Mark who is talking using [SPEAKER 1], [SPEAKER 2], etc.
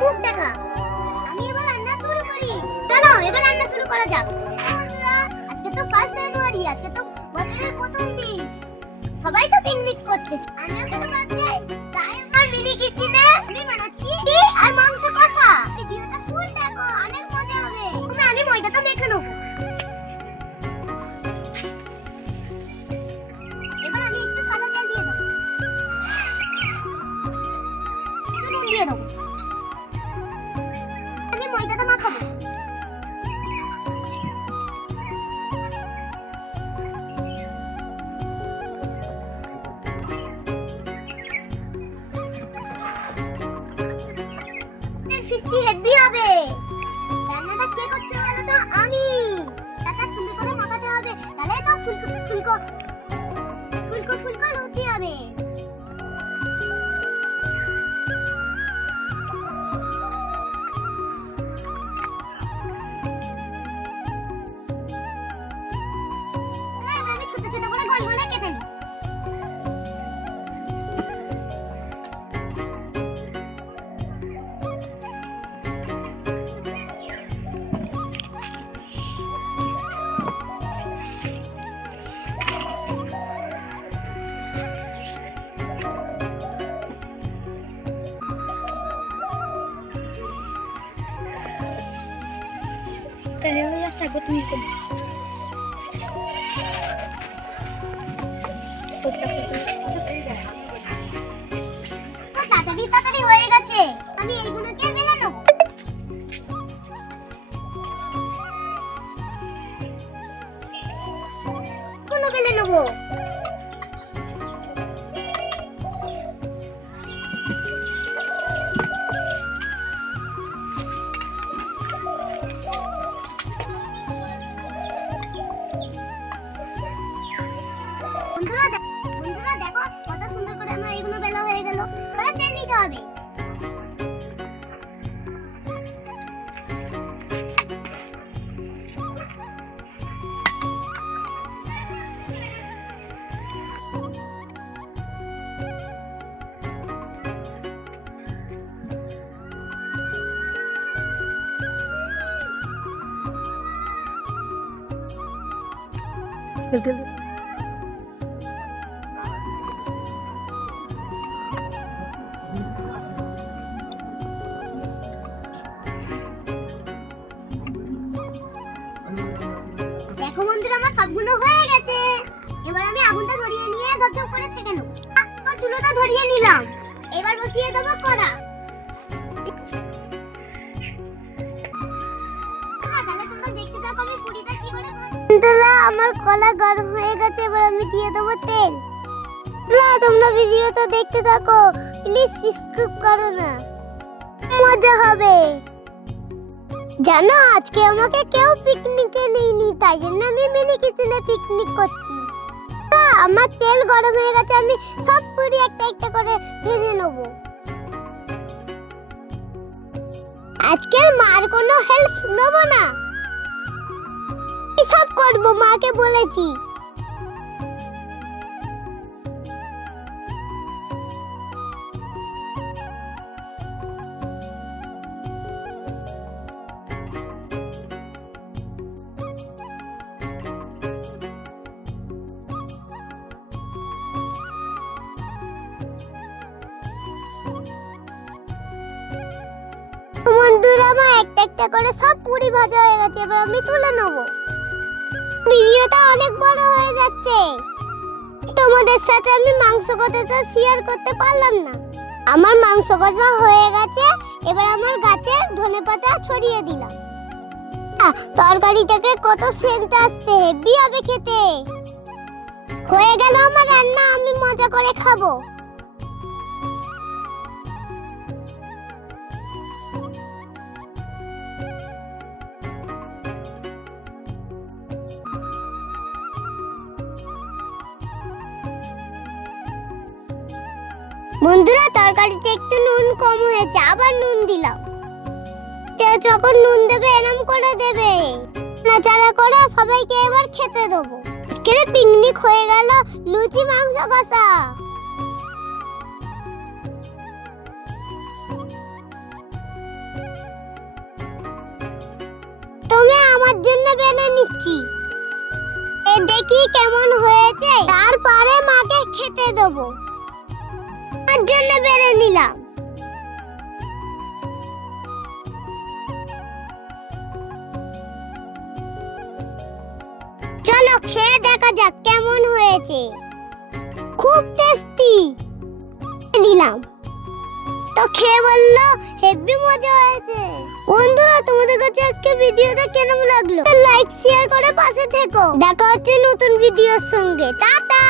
[SPEAKER 1] মুখ দেখা। আমি এবার রান্না শুরু করি। চলো, এবার রান্না শুরু করা যাক। আজকে তো ফার্স্ট জানুয়ারি আজকে তো বছরের প্রথম দিন। সবাই তো পিকনিক করছে। আমিও কিন্তু ভাবছি, তাই আমার মিনি কিচেনে আমি বানাচ্ছি টি আর মাংস কষা। ভিডিওটা ফুল দেখো, অনেক মজা হবে। আমি ময়দাটা মেখে নেব। এবার আমি ফিস্টি হেভি হবে। রান্নাটা কে করছে বলো তো? আমি। টাকা সুন্দর করে হবে। তাহলে তো ফুলকো ফুলকো
[SPEAKER 2] তাহলে হয়ে যাচ্ছে একবার তুমি
[SPEAKER 1] তাড়াতাড়ি তাড়াতাড়ি হয়ে গেছে আমি এইগুলোকে বেলে কোনো বেলে নেব হবে। দেখো আমার সবগুলো হয়ে গেছে। এবার আমি আগুনটা ধরিয়ে নিয়ে ঝপঝপ করে ছেঁকে নেব। তো চুলোটা ধরিয়ে নিলাম। এবার বসিয়ে দেবো কড়া। হ্যাঁ, আমার কলা গরম হয়ে গেছে এবার আমি দিয়ে দেবো তেল। তোমরা ভিডিওটা দেখতে থাকো। প্লিজ সাবস্ক্রাইব করো না। মজা হবে। জানো, আজকে আমাকে কেউ পিকনিকে নেয়নি, তাই জন্য আমি মিনি কিচেনে পিকনিক করছি। আমার তেল গরম হয়ে গেছে, আমি সব পুরি একটা একটা করে ভেজে নেব। আজকের মার কোনো হেল্প নেব না। সব করব, মাকে বলেছি। আমার একটা একটা করে সব পুরি ভাজা হয়ে গেছে এবার আমি তুলে নেব। ভিডিওটা অনেক বড় হয়ে যাচ্ছে। তোমাদের সাথে আমি মাংস কথাটা শেয়ার করতে পারলাম না। আমার মাংস কষা হয়ে গেছে এবার আমার গাছে ধনেপাতা ছড়িয়ে দিলাম। আহ, তরকারি থেকে কত সেন্ট আসছে হেভি হবে খেতে। হয়ে গেল আমার রান্না আমি মজা করে খাব। বন্ধুরা, তরকারিতে একটু নুন কম হয়েছে, আবার নুন দিলাম। যখন নুন দেবে এরম করে দেবে। না চালা করে সবাইকে এবার খেতে দেবো। আজকে পিকনিক হয়ে গেল লুচি মাংস কষা। তুমি আমার জন্য বেনে নিচ্ছি। এ দেখি কেমন হয় জন্য বেড়ে নিলাম। চলো খেয়ে দেখা যাক কেমন হয়েছে। খুব টেস্টি দিলাম তো খেয়ে বলল হেভি মজা হয়েছে। বন্ধুরা, তোমাদের কাছে আজকে ভিডিওটা কেমন লাগল? লাইক শেয়ার করে পাশে থেকো। দেখা হচ্ছে নতুন ভিডিওর সঙ্গে। টাটা!